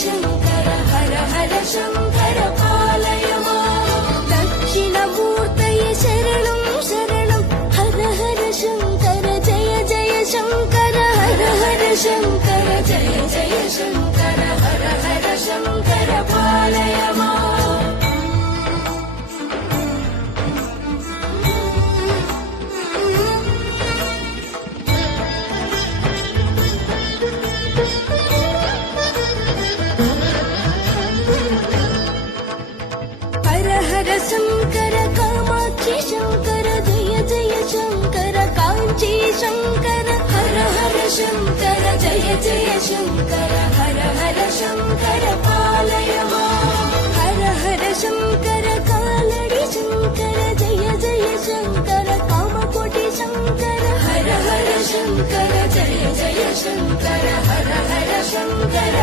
शङ्कर हर हर शङ्कर पालय माम् दक्षिणमूर्तये शरणं शरणं हर हर शङ्कर जय जय शङ्कर हर हर शङ्कर जय जय शङ्कर हर हर शङ्कर पालय माम् शङ्कर कामाक्षी शङ्कर जय जय शङ्कर काञ्ची शङ्कर हर हर शङ्कर जय जय शङ्कर हर हर शङ्कर पालय माम् हर हर शङ्कर कालडि शङ्कर जय जय शङ्कर कामकोटि शङ्कर हर हर शङ्कर जय जय शङ्कर हर हर शङ्कर